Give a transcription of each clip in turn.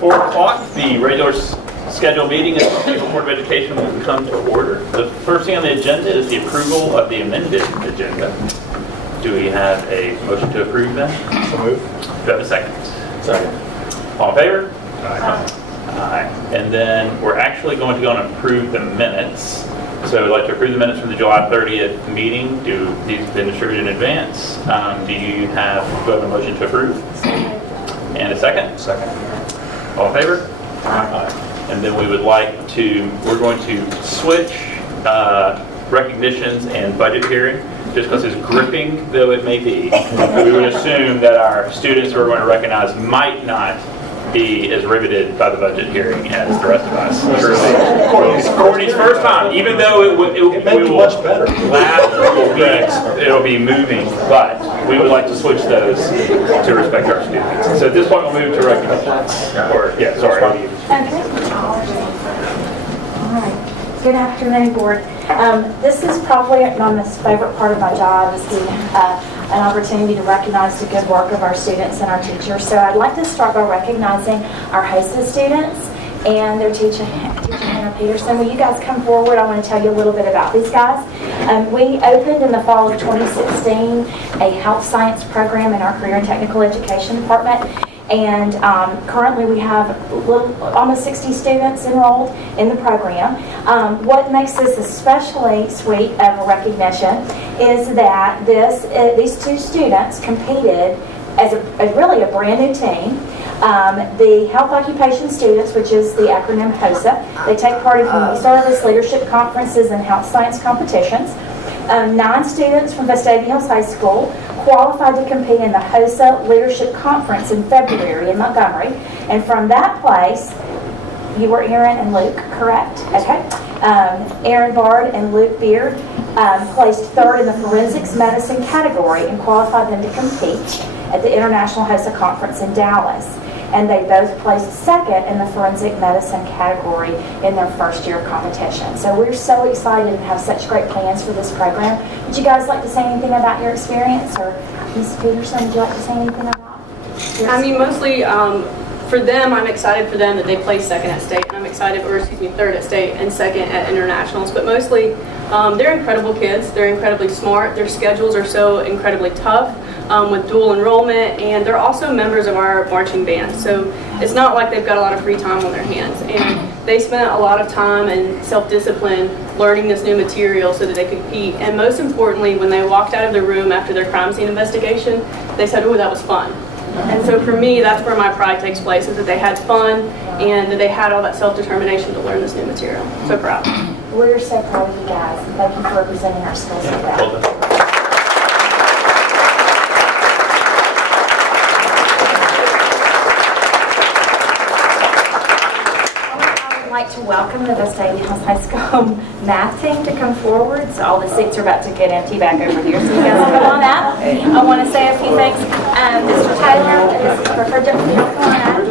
4 o'clock. The regular scheduled meeting of the State Board of Education will come to order. The first thing on the agenda is the approval of the amended agenda. Do we have a motion to approve that? So moved. Do we have a second? Second. All in favor? Aye. Aye. And then we're actually going to go and approve the minutes. So I'd like to approve the minutes from the July 30th meeting. These have been distributed in advance. Do you have a motion to approve? And a second? Second. All in favor? Aye. And then we're going to switch recognitions and budget hearing, just because as gripping though it may be. We would assume that our students who are going to recognize might not be as riveted by the budget hearing as the rest of us. Courtney's first time, even though it will much better. last weeks, it'll be moving, but we would like to switch those to respect our students. So at this point, we'll move to recognitions. Sorry. Okay. All right. Good afternoon, board. This is probably my most favorite part of my job is an opportunity to recognize the good work of our students and our teachers. So I'd like to start by recognizing our HOSA students and their teacher Hannah Peterson. Will you guys come forward? I want to tell you a little bit about these guys. We opened in the fall of 2016 a health science program in our career and technical education department. And currently we have almost 60 students enrolled in the program. What makes this especially sweet of a recognition is that these 2 students competed as really a brand new team. The health occupation students, which is the acronym HOSA, they take part in community service, leadership conferences, and health science competitions. 9 students from Vestavia Hills High School qualified to compete in the HOSA Leadership Conference in February in Montgomery. And from that place, you were Aaron and Luke, correct? Okay. Aaron Bard and Luke Beard placed 3rd in the forensics medicine category and qualified them to compete at the International HOSA Conference in Dallas. And they both placed 2nd in the forensic medicine category in their first year of competition. So we're so excited and have such great plans for this program. Would you guys like to say anything about your experience? Or Ms. Peterson, would you like to say anything about your I mean, mostly for them, I'm excited for them that they placed 2nd at state, and I'm excited, 3rd at state and 2nd at internationals. But mostly, they're incredible kids. They're incredibly smart. Their schedules are so incredibly tough. With dual enrollment, and they're also members of our marching band. So it's not like they've got a lot of free time on their hands. And they spent a lot of time and self-discipline learning this new material so that they could compete. And most importantly, when they walked out of the room after their crime scene investigation, they said, "Oh, that was fun." And so for me, that's where my pride takes place, is that they had fun and that they had all that self-determination to learn this new material. So proud. We're so proud of you guys, and thank you for representing our schools so well. To welcome the Vestavia Hills High School math team to come forward. So all the seats are about to get empty back over here. So you guys come on out. I want to say a few things. Mr. Taylor and Mrs. Clifford, come on out.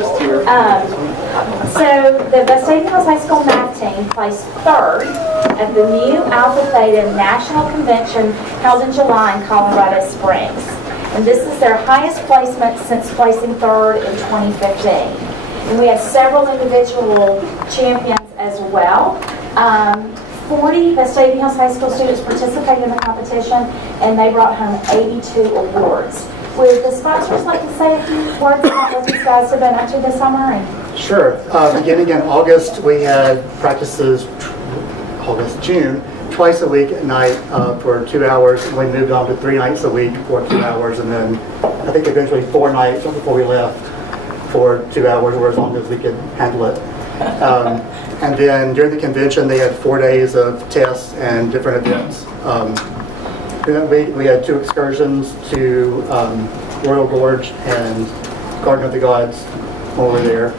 So the Vestavia Hills High School math team placed 3rd at the new Alpha Theta National Convention held in July in Colorado Springs. And this is their highest placement since placing 3rd in 2015. And we had several individual champions as well. 40 Vestavia Hills High School students participated in the competition, and they brought home 82 awards. Would the sponsors like to say a few words about what these guys have been up to this summer? Sure. Beginning in August, we had practices, June, twice a week at night for 2 hours. And we moved on to 3 nights a week for 2 hours, and then I think eventually 4 nights before we left for 2 hours, or as long as we could handle it. And then during the convention, they had 4 days of tests and different events. We had 2 excursions to Royal Gorge and Garden of the Gods when we were there.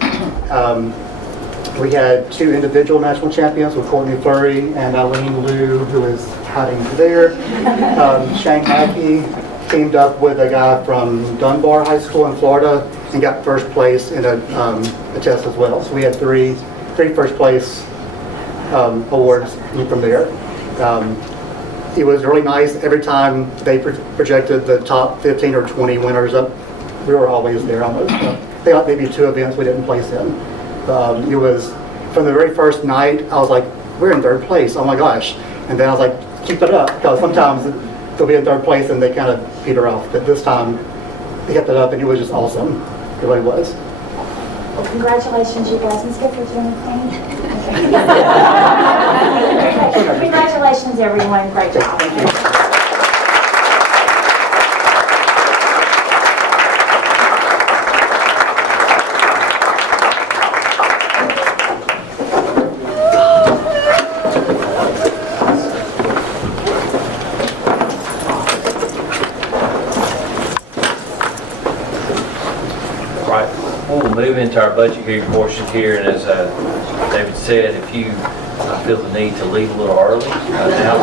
We had 2 individual national champions with Courtney Flurry and Eileen Liu, who is hiding there. Shane Mackey teamed up with a guy from Dunbar High School in Florida and got 1st place in a test as well. So we had three 1st place awards from there. It was really nice. Every time they projected the top 15 or 20 winners up, we were always there almost. think like maybe 2 events we didn't place in. It was, from the very first night, I was like, we're in 3rd place, oh my gosh. And then I was like, keep it up, because sometimes they'll be in 3rd place and they kind of peter off. But this time, they kept it up and it was just awesome. It really was. Well, congratulations, you guys. Ms. Giffords, you anything? Congratulations, everyone. Great job. Thank you. Right. We'll move into our budget hearing portion here, and as David said, if you feel the need to leave a little early, now.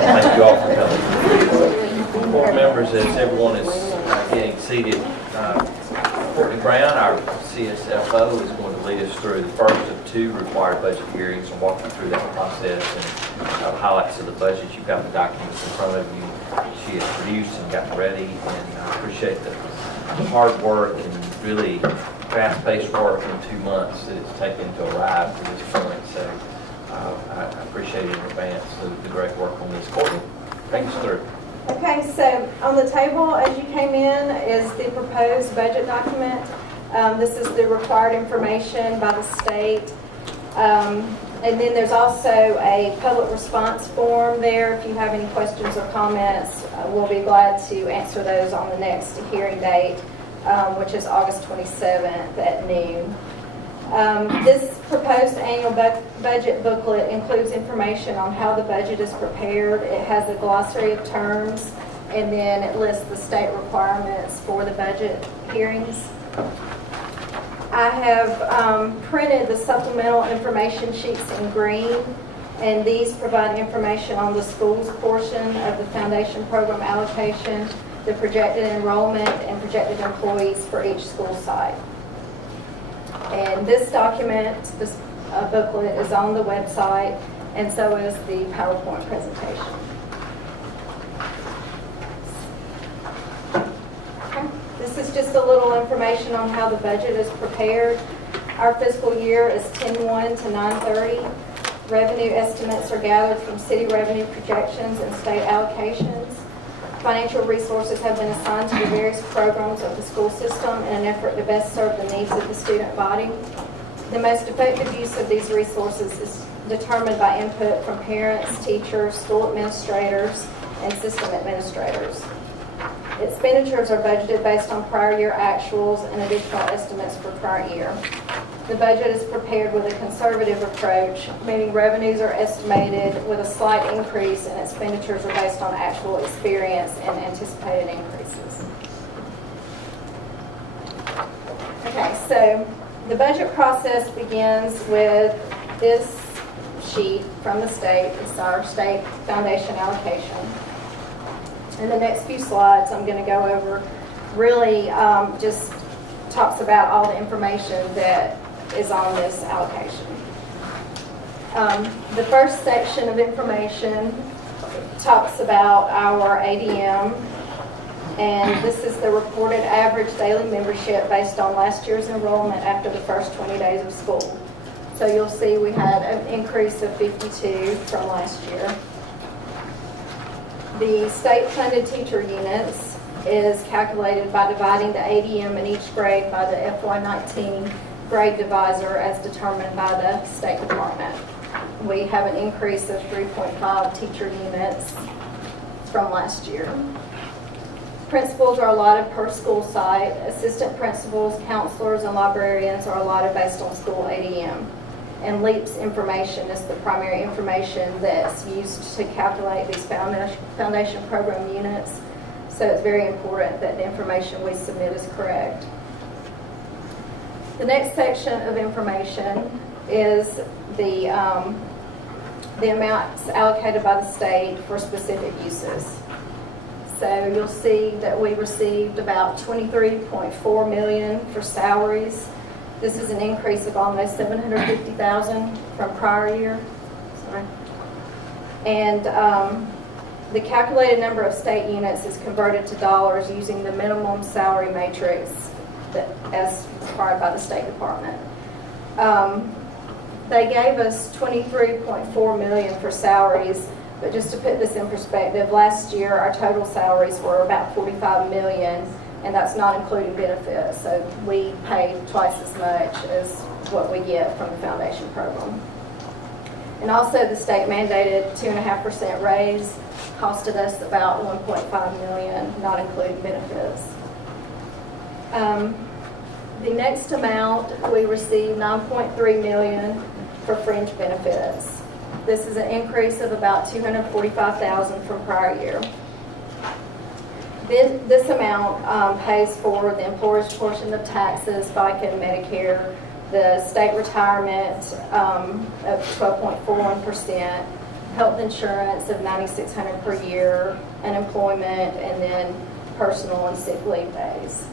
Thank you all for coming. Board members, as everyone is getting seated, Courtney Brown, our CSFO, is going to lead us through the first of 2 required budget hearings and walk you through that process and highlights of the budget. You've got the documents in front of you. She has produced and gotten ready, and I appreciate the hard work and really fast-paced work in 2 months that it's taken to arrive to this point. So I appreciate in advance the great work on this. Courtney, take us through. Okay, so on the table as you came in is the proposed budget document. This is the required information by the state. And then there's also a public response form there. If you have any questions or comments, we'll be glad to answer those on the next hearing date, which is August 27th at noon. This proposed annual budget booklet includes information on how the budget is prepared. It has a glossary of terms, and then it lists the state requirements for the budget hearings. I have printed the supplemental information sheets in green, and these provide information on the schools portion of the foundation program allocation, the projected enrollment, and projected employees for each school site. And this document, this booklet, is on the website, and so is the PowerPoint presentation. Okay. This is just a little information on how the budget is prepared. Our fiscal year is 10/1 to 9/30. Revenue estimates are gathered from city revenue projections and state allocations. Financial resources have been assigned to the various programs of the school system in an effort to best serve the needs of the student body. The most effective use of these resources is determined by input from parents, teachers, school administrators, and system administrators. Expenditures are budgeted based on prior year actuals and additional estimates for current year. The budget is prepared with a conservative approach, meaning revenues are estimated with a slight increase and expenditures are based on actual experience and anticipated increases. Okay, so the budget process begins with this sheet from the state. It's our state foundation allocation. In the next few slides, I'm going to go over really just talks about all the information that is on this allocation. The first section of information talks about our ADM, and this is the reported average daily membership based on last year's enrollment after the first 20 days of school. So you'll see we had an increase of 52 from last year. The state-funded teacher units is calculated by dividing the ADM in each grade by the FY19 grade divisor as determined by the State Department. We have an increase of 3.5 teacher units from last year. Principals are allotted per school site. Assistant principals, counselors, and librarians are allotted based on school ADM. And LEAPS information is the primary information that's used to calculate these foundation program units. So it's very important that the information we submit is correct. The next section of information is the amounts allocated by the state for specific uses. So you'll see that we received about $23.4 million for salaries. This is an increase of almost $750,000 from prior year. Sorry. And the calculated number of state units is converted to dollars using the minimum salary matrix that as required by the State Department. They gave us $23.4 million for salaries, but just to put this in perspective, last year our total salaries were about $45 million, and that's not including benefits. So we paid twice as much as what we get from the foundation program. And also the state mandated 2.5% raise, costed us about $1.5 million, not including benefits. The next amount, we received $9.3 million for fringe benefits. This is an increase of about $245,000 from prior year. This amount pays for the employer's portion of taxes, FICA and Medicare, the state retirement of 12.41%, health insurance of $9,600 per year, unemployment, and then personal and sick leave days.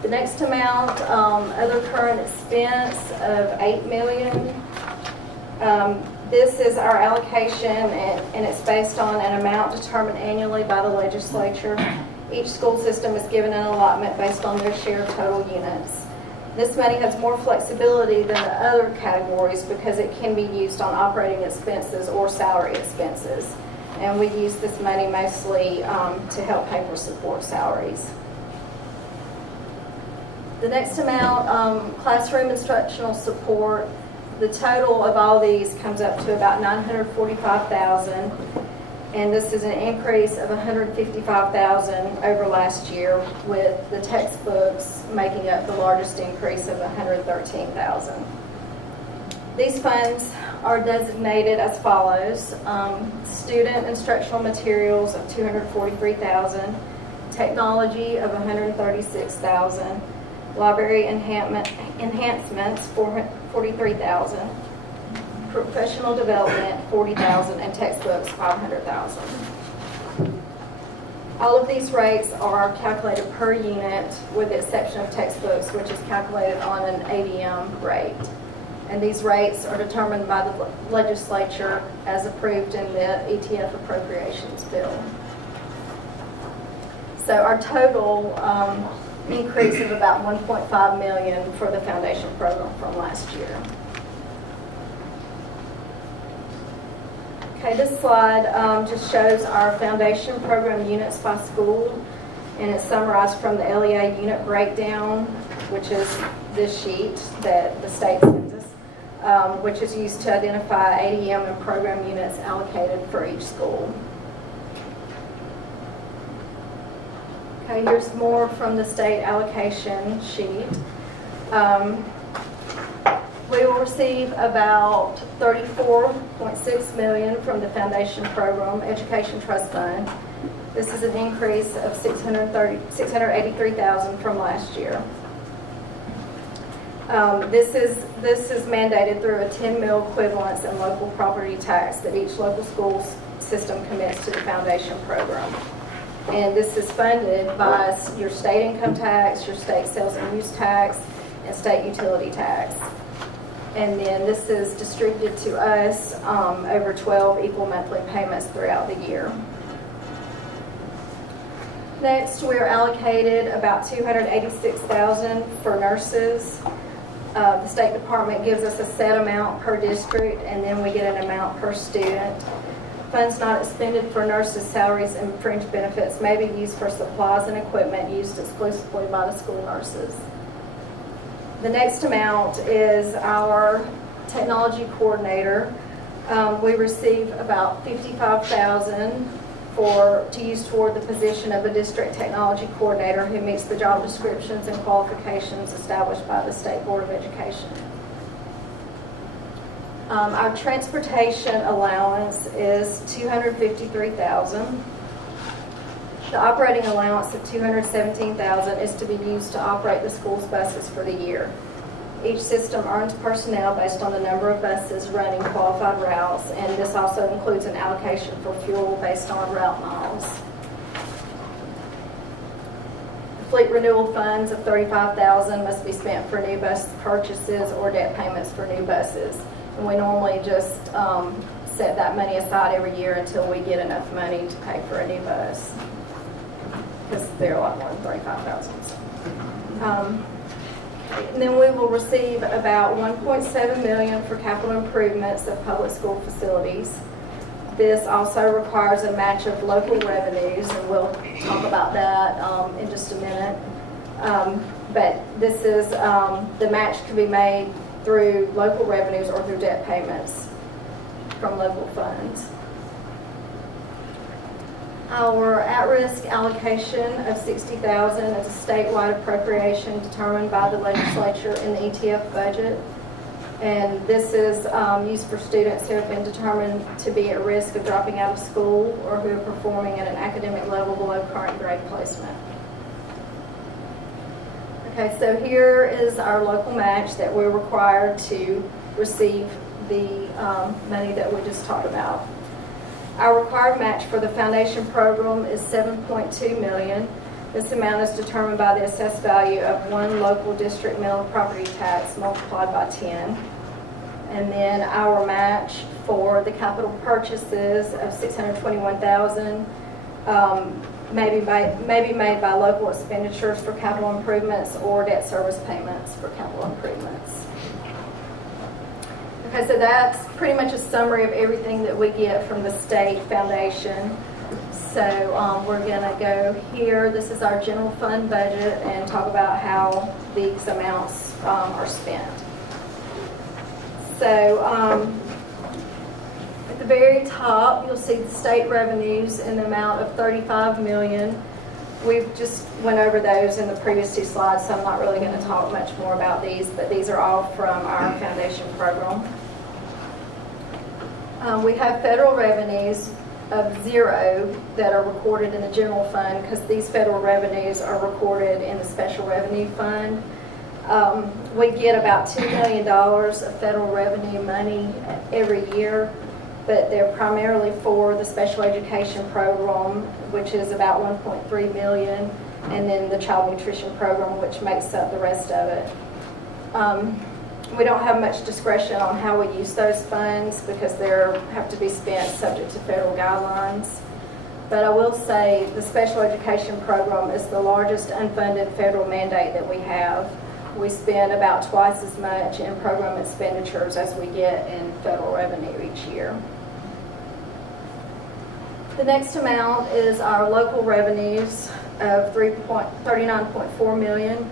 The next amount, other current expense of $8 million. This is our allocation, and it's based on an amount determined annually by the legislature. Each school system is given an allotment based on their share of total units. This money has more flexibility than the other categories because it can be used on operating expenses or salary expenses. And we use this money mostly to help pay for support salaries. The next amount, classroom instructional support. The total of all these comes up to about $945,000, and this is an increase of $155,000 over last year, with the textbooks making up the largest increase of $113,000. These funds are designated as follows: student instructional materials of $243,000, technology of $136,000, library enhancements $43,000, professional development $40,000, and textbooks $500,000. All of these rates are calculated per unit, with the exception of textbooks, which is calculated on an ADM rate. And these rates are determined by the legislature as approved in the ETF appropriations bill. So our total increase of about $1.5 million for the foundation program from last year. Okay, this slide just shows our foundation program units by school, and it's summarized from the LEA unit breakdown, which is this sheet that the state sends us, which is used to identify ADM and program units allocated for each school. Okay, here's more from the state allocation sheet. We will receive about $34.6 million from the Foundation Program Education Trust Fund. This is an increase of $683,000 from last year. This is mandated through a 10 mil equivalence in local property tax that each local school system commits to the Foundation Program. And this is funded by your state income tax, your state sales and use tax, and state utility tax. And then this is distributed to us over 12 equal monthly payments throughout the year. Next, we're allocated about $286,000 for nurses. The State Department gives us a set amount per district, and then we get an amount per student. Funds not expended for nurses' salaries and fringe benefits may be used for supplies and equipment used exclusively by the school nurses. The next amount is our technology coordinator. We receive about $55,000 to use toward the position of a district technology coordinator who meets the job descriptions and qualifications established by the State Board of Education. Our transportation allowance is $253,000. The operating allowance of $217,000 is to be used to operate the school's buses for the year. Each system earns personnel based on the number of buses running qualified routes, and this also includes an allocation for fuel based on route miles. The fleet renewal funds of $35,000 must be spent for new bus purchases or debt payments for new buses. And we normally just set that money aside every year until we get enough money to pay for a new bus, because they're a lot more than $35,000. And then we will receive about $1.7 million for capital improvements of public school facilities. This also requires a match of local revenues, and we'll talk about that in just a minute. But this is, the match can be made through local revenues or through debt payments from local funds. Our at-risk allocation of $60,000 is a statewide appropriation determined by the legislature in the ETF budget. And this is used for students who have been determined to be at risk of dropping out of school or who are performing at an academic level below current grade placement. Okay, so here is our local match that we're required to receive the money that we just talked about. Our required match for the foundation program is $7.2 million. This amount is determined by the assessed value of one local district mill property tax multiplied by 10. And then our match for the capital purchases of $621,000 may be made by local expenditures for capital improvements or debt service payments for capital improvements. Okay, so that's pretty much a summary of everything that we get from the state foundation. So we're going to go here. This is our general fund budget and talk about how these amounts are spent. So at the very top, you'll see the state revenues in the amount of $35 million. We've just went over those in the previous two slides, so I'm not really going to talk much more about these, but these are all from our foundation program. We have federal revenues of $0 that are recorded in the general fund because these federal revenues are recorded in the special revenue fund. We get about $2 million of federal revenue money every year, but they're primarily for the special education program, which is about $1.3 million, and then the child nutrition program, which makes up the rest of it. We don't have much discretion on how we use those funds because they have to be spent subject to federal guidelines. But I will say the special education program is the largest unfunded federal mandate that we have. We spend about twice as much in program expenditures as we get in federal revenue each year. The next amount is our local revenues of $39.4 million.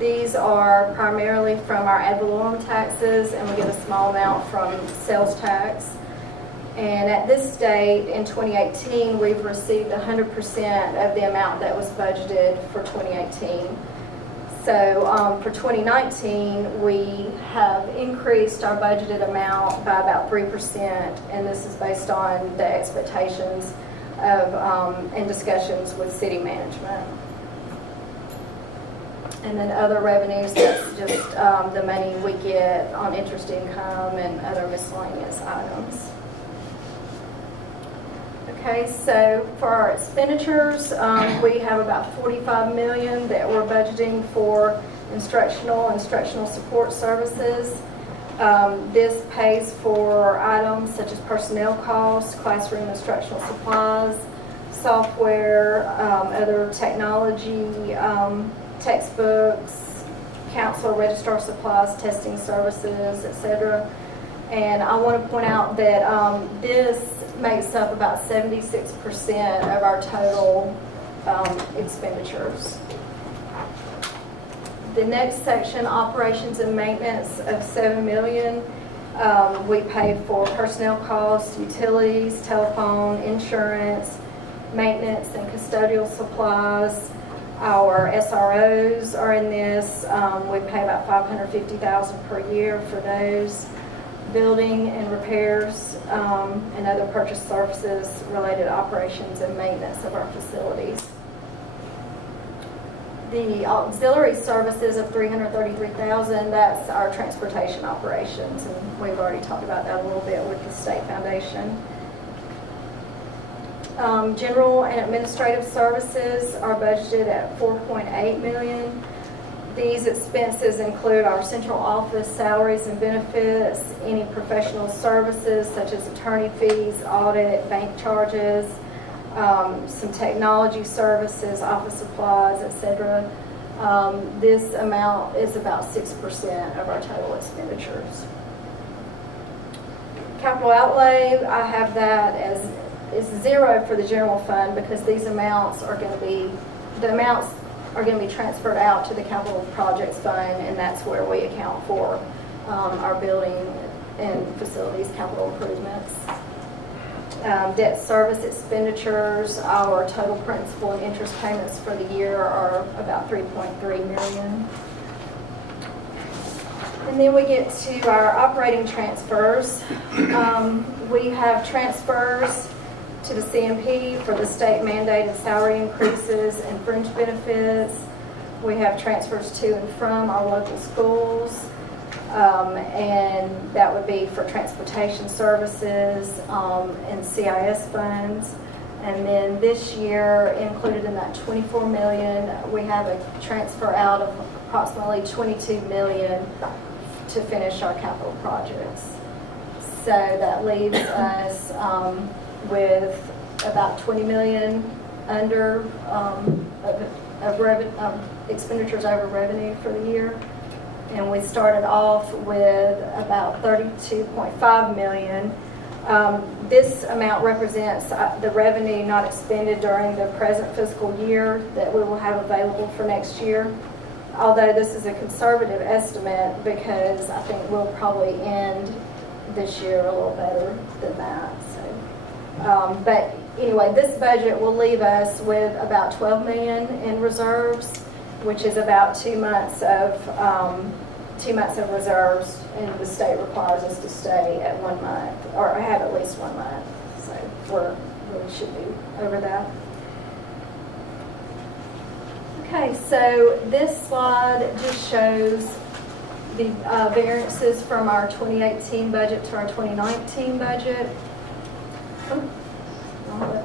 These are primarily from our ad valorem taxes, and we get a small amount from sales tax. And at this date, in 2018, we've received 100% of the amount that was budgeted for 2018. So for 2019, we have increased our budgeted amount by about 3%, and this is based on the expectations of and discussions with city management. And then other revenues, that's just the money we get on interest income and other miscellaneous items. Okay, so for our expenditures, we have about $45 million that we're budgeting for instructional support services. This pays for items such as personnel costs, classroom instructional supplies, software, other technology, textbooks, counselor registrar supplies, testing services, etc. And I want to point out that this makes up about 76% of our total expenditures. The next section, operations and maintenance of $7 million. We pay for personnel costs, utilities, telephone, insurance, maintenance and custodial supplies. Our SROs are in this. We pay about $550,000 per year for those. Building and repairs and other purchase services related operations and maintenance of our facilities. The auxiliary services of $333,000, that's our transportation operations, and we've already talked about that a little bit with the state foundation. General and administrative services are budgeted at $4.8 million. These expenses include our central office salaries and benefits, any professional services such as attorney fees, audit, bank charges, some technology services, office supplies, etc. This amount is about 6% of our total expenditures. Capital outlay, I have that as is 0 for the general fund because these amounts are going to be, the amounts are going to be transferred out to the capital projects fund, and that's where we account for our building and facilities capital improvements. Debt service expenditures, our total principal and interest payments for the year are about $3.3 million. And then we get to our operating transfers. We have transfers to the CMP for the state mandated salary increases and fringe benefits. We have transfers to and from our local schools. And that would be for transportation services and CIS funds. And then this year, included in that $24 million, we have a transfer out of approximately $22 million to finish our capital projects. So that leaves us with about $20 million under of expenditures over revenue for the year. And we started off with about $32.5 million. This amount represents the revenue not expended during the present fiscal year that we will have available for next year. Although this is a conservative estimate because I think we'll probably end this year a little better than that. So, but anyway, this budget will leave us with about $12 million in reserves, which is about 2 months of 2 months of reserves, and the state requires us to stay at 1 month or have at least 1 month. So we should be over that. Okay, so this slide just shows the variances from our 2018 budget to our 2019 budget. Okay.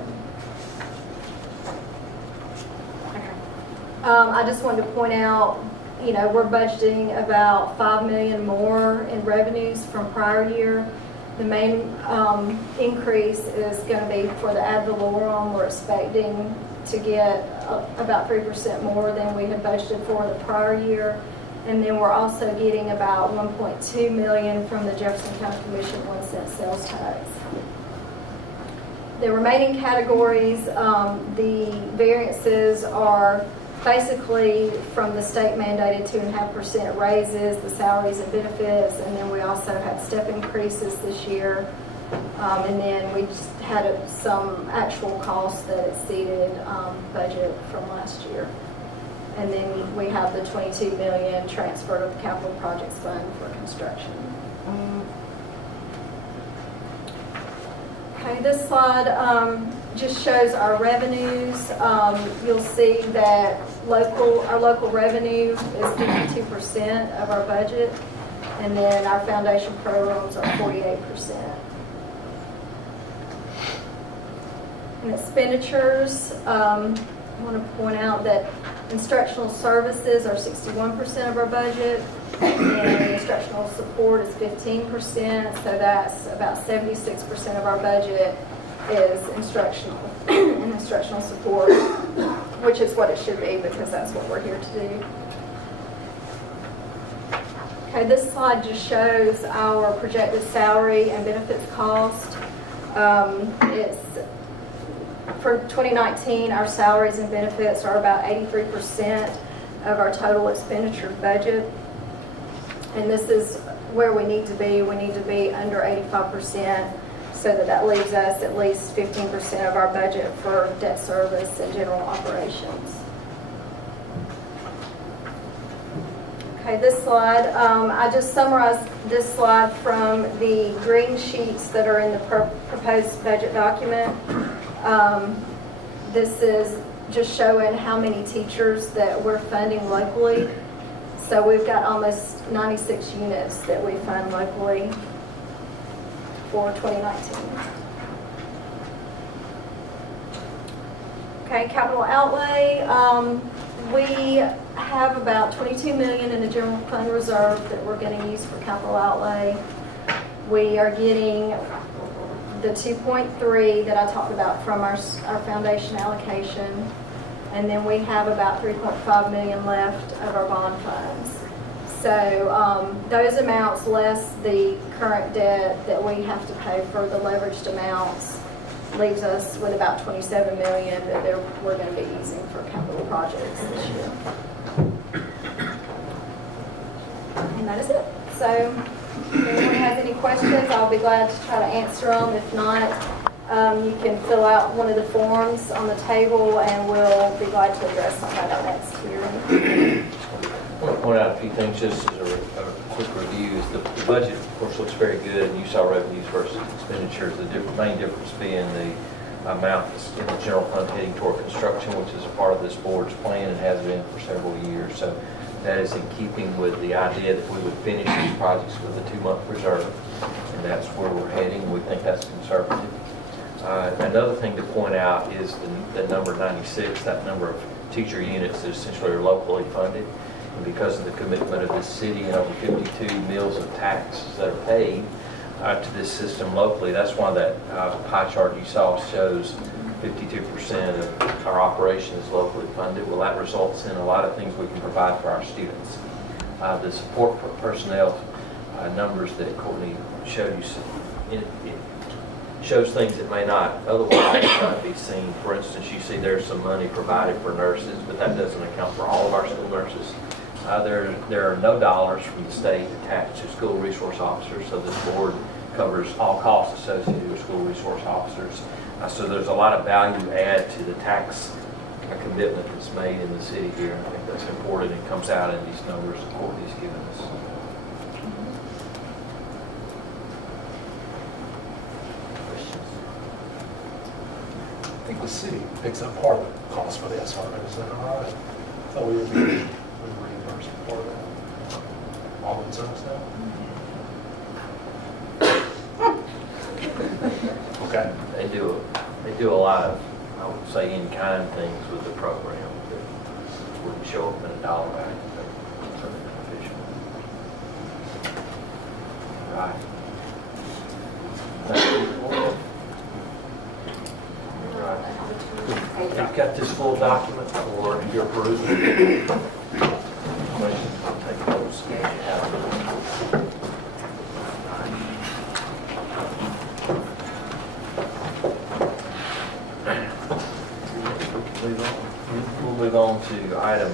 I just wanted to point out, you know, we're budgeting about $5 million more in revenues from prior year. The main increase is going to be for the ad valorem. We're expecting to get about 3% more than we had budgeted for the prior year. And then we're also getting about $1.2 million from the Jefferson County Commission 1 cent sales tax. The remaining categories, the variances are basically from the state mandated 2.5% raises, the salaries and benefits, and then we also had step increases this year. And then we just had some actual costs that exceeded budget from last year. And then we have the $22 million transferred to the capital projects fund for construction. Okay, this slide just shows our revenues. You'll see that our local revenue is 52% of our budget, and then our foundation programs are 48%. And expenditures, I want to point out that instructional services are 61% of our budget, and instructional support is 15%, so that's about 76% of our budget is instructional and instructional support, which is what it should be because that's what we're here to do. Okay, this slide just shows our projected salary and benefits cost. It's for 2019, our salaries and benefits are about 83% of our total expenditure budget. And this is where we need to be. We need to be under 85% so that leaves us at least 15% of our budget for debt service and general operations. Okay, this slide, I just summarized this slide from the green sheets that are in the proposed budget document. This is just showing how many teachers that we're funding locally. So we've got almost 96 units that we fund locally for 2019. Okay, capital outlay. We have about $22 million in the general fund reserve that we're going to use for capital outlay. We are getting the 2.3 that I talked about from our foundation allocation. And then we have about 3.5 million left of our bond funds. So those amounts less the current debt that we have to pay for the leveraged amounts leaves us with about 27 million that we're going to be using for capital projects this year. And that is it. So if anyone has any questions, I'll be glad to try to answer them. If not, you can fill out one of the forms on the table and we'll be glad to address them at our next hearing. I want to point out a few things just as a quick review. Is the budget, of course, looks very good, and you saw revenues versus expenditures. The main difference being the amount that's in the general fund heading toward construction, which is a part of this board's plan and has been for several years. So that is in keeping with the idea that we would finish these projects with a 2-month reserve, and that's where we're heading. We think that's conservative. Another thing to point out is the number 96, that number of teacher units that essentially are locally funded. And because of the commitment of this city and over 52 mills of taxes that are paid to this system locally, that's why that pie chart you saw shows 52% of our operation is locally funded. Well, that results in a lot of things we can provide for our students. The support for personnel numbers that Courtney showed you, it shows things that may not otherwise be seen. For instance, you see there's some money provided for nurses, but that doesn't account for all of our school nurses. There are no dollars from the state attached to school resource officers, so this board covers all costs associated with school resource officers. So there's a lot of value add to the tax commitment that's made in the city here. I think that's important and comes out in these numbers that Courtney's given us. I think the city picks up part of the cost for the SRO, is that all right? I thought we were reimbursed part of that. All the insurance stuff? Okay. They do a lot of, I would say, in-kind things with the program that wouldn't show up in a dollar value, but certainly beneficial. Right. Thank you. Right. You've got this full document for your perusal. Questions, I'll take those. We'll move on to item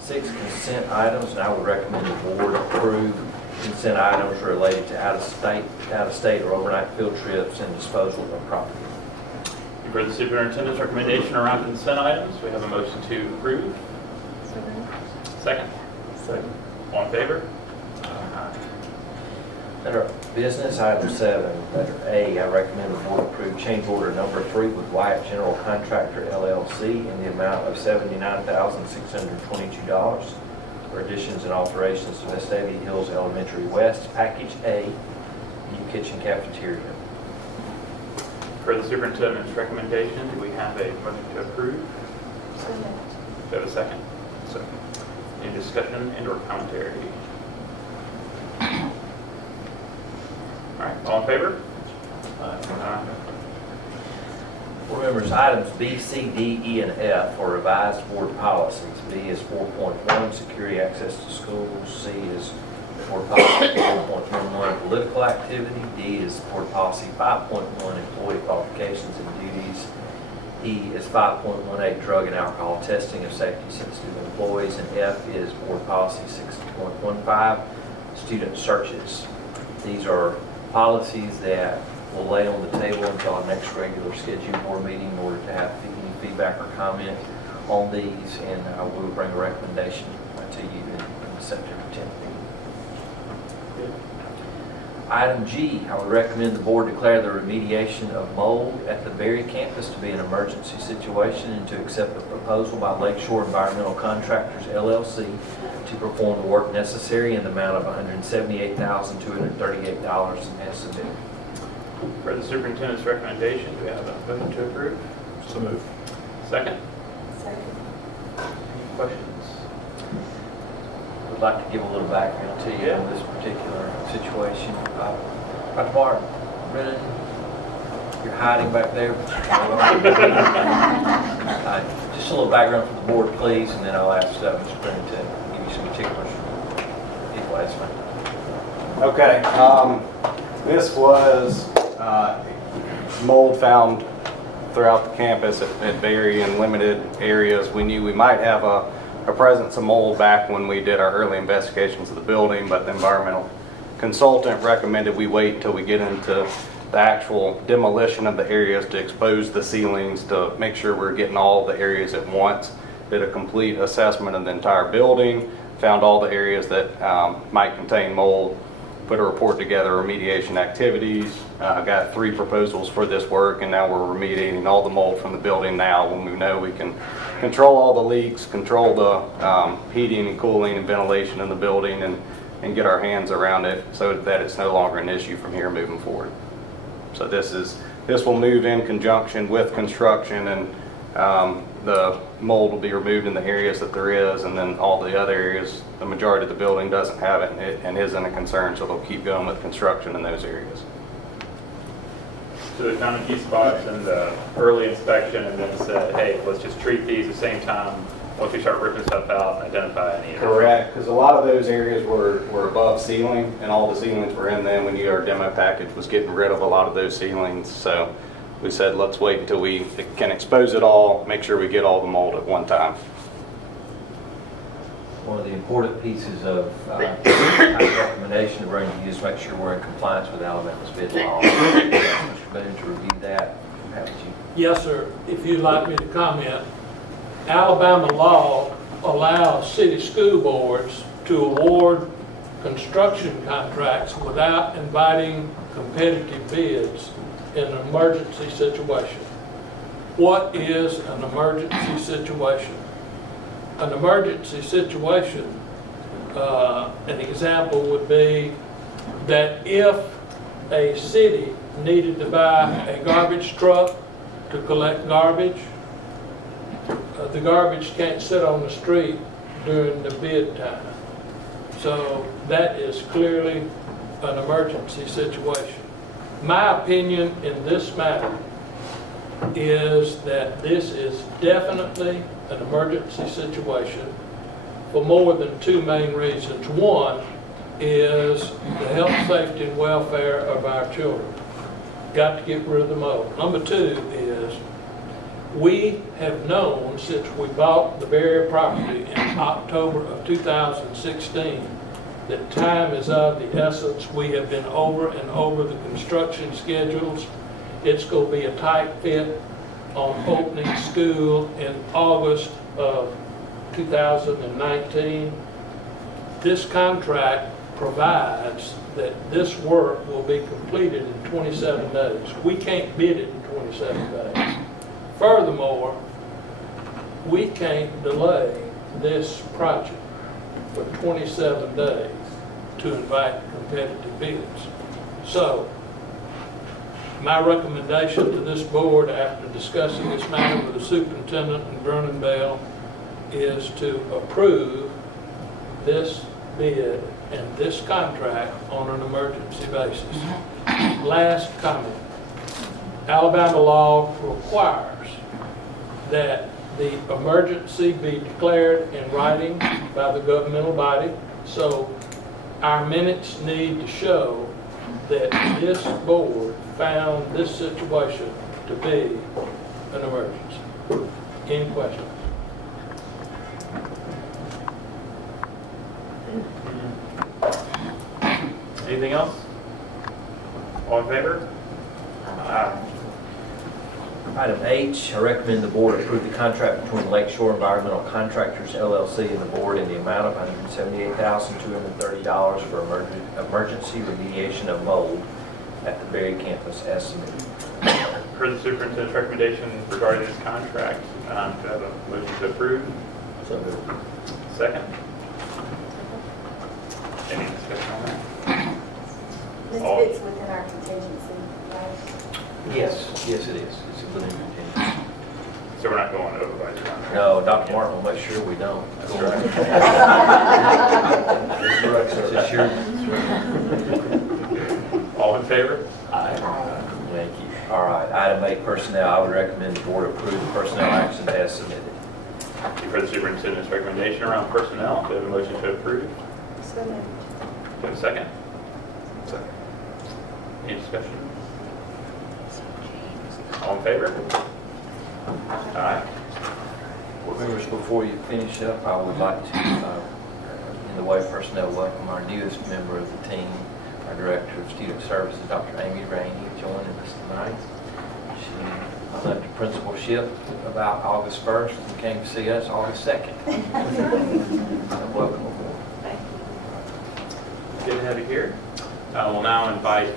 6, consent items, and I would recommend the board approve consent items related to out-of-state or overnight field trips and disposal of property. You've heard the superintendent's recommendation around consent items. We have a motion to approve. Second. Second. All in favor? Under business, item 7, letter A, I recommend the board approve change order number 3 with Wyatt General Contractor LLC in the amount of $79,622 for additions and alterations to Vestavia Hills Elementary West, Package A, new kitchen cafeteria. For the superintendent's recommendation, do we have a motion to approve? Do we have a second? Second. Any discussion and or commentary? All right, all in favor? Board members, items B, C, D, E, and F are revised board policies. B is 4.1, security access to schools. C is board policy 4.11, political activity. D is board policy 5.1, employee qualifications and duties. E is 5.18, drug and alcohol testing of safety-sensitive employees. And F is board policy 6.15, student searches. These are policies that we'll lay on the table until our next regular scheduled board meeting in order to have any feedback or comment on these, and we'll bring a recommendation to you in the September 10th meeting. Item G, I would recommend the board declare the remediation of mold at the Berry campus to be an emergency situation and to accept a proposal by Lakeshore Environmental Contractors LLC to perform the work necessary in the amount of $178,238 as submitted. For the superintendent's recommendation, do we have a motion to approve? So move. Second? Second. Any questions? I'd like to give a little background to you on this particular situation. Dr. Martin, Brennan, You're hiding back there. Just a little background from the board, please, and then I'll ask Mr. Brennan to give you some particulars. People, that's fine. Okay, this was mold found throughout the campus at varying limited areas. We knew we might have a presence of mold back when we did our early investigations of the building, but the environmental consultant recommended we wait until we get into the actual demolition of the areas to expose the ceilings to make sure we're getting all the areas at once. Did a complete assessment of the entire building, found all the areas that might contain mold, put a report together, remediation activities, got 3 proposals for this work, and now we're remediating all the mold from the building now when we know we can control all the leaks, control the heating and cooling and ventilation in the building, and get our hands around it so that it's no longer an issue from here moving forward. So this will move in conjunction with construction, and the mold will be removed in the areas that there is, and then all the other areas, the majority of the building doesn't have it and isn't a concern, so they'll keep going with construction in those areas. So they found a few spots in the early inspection and then said, hey, let's just treat these at the same time once we start ripping stuff out and identify any of them. Correct, because a lot of those areas were above ceiling, and all the ceilings were in them when our demo package was getting rid of a lot of those ceilings. So we said, let's wait until we can expose it all, make sure we get all the mold at one time. One of the important pieces of our recommendation to bring to you is make sure we're in compliance with Alabama's bid law. Mr. Boone to review that. How would you? Yes, sir. If you'd like me to comment, Alabama law allows city school boards to award construction contracts without inviting competitive bids in an emergency situation. What is an emergency situation? An emergency situation, an example would be that if a city needed to buy a garbage truck to collect garbage, the garbage can't sit on the street during the bid time. So that is clearly an emergency situation. My opinion in this matter is that this is definitely an emergency situation for more than 2 main reasons. One is the health, safety, and welfare of our children. Got to get rid of the mold. Number 2 is we have known since we bought the Barrier property in October of 2016 that time is of the essence. We have been over and over the construction schedules. It's going to be a tight fit on opening school in August of 2019. This contract provides that this work will be completed in 27 days. We can't bid it in 27 days. Furthermore, we can't delay this project for 27 days to invite competitive bids. So, my recommendation to this board after discussing this matter with the superintendent and Vernon Bell is to approve this bid and this contract on an emergency basis. Last comment. Alabama law requires that the emergency be declared in writing by the governmental body. So our minutes need to show that this board found this situation to be an emergency. Any questions? Anything else? All in favor? Item H, I recommend the board approve the contract between Lakeshore Environmental Contractors LLC and the board in the amount of $178,230 for emergency remediation of mold at the Berry campus as submitted. Per the superintendent's recommendation regarding this contract, do I have a motion to approve? So moved. Second? Any discussion on that? This All- fits within our contingency, right? Yes, yes it is. It's a living contingency. So we're not going over by the contract? No, Dr. Martin will make sure we don't. That's right. It's your. All in favor? Aye. Thank you. All right, item 8, personnel. I would recommend the board approve the personnel actions as submitted. You've heard the superintendent's recommendation around personnel. Do we have a motion to approve? So moved. Do we have a second? Second. Any discussion? All in favor? Aye. Board members, before you finish up, I would like to, in the way of personnel, welcome our newest member of the team, our Director of Student Services, Dr. Amy Rainey, joining us tonight. She left the principalship about August 1st and came to see us August 2nd. So welcome aboard. Good to have you here. I will now invite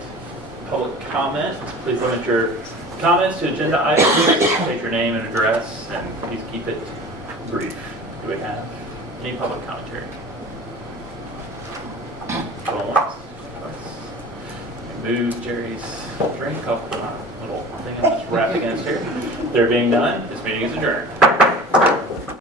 public comment. Please limit your comments to agenda items. State your name and address, and please keep it brief. Do we have any public commentary? Going once, twice. Move Jerry's drink off the little thing I'm just wrapped against here. There being none, this meeting is adjourned.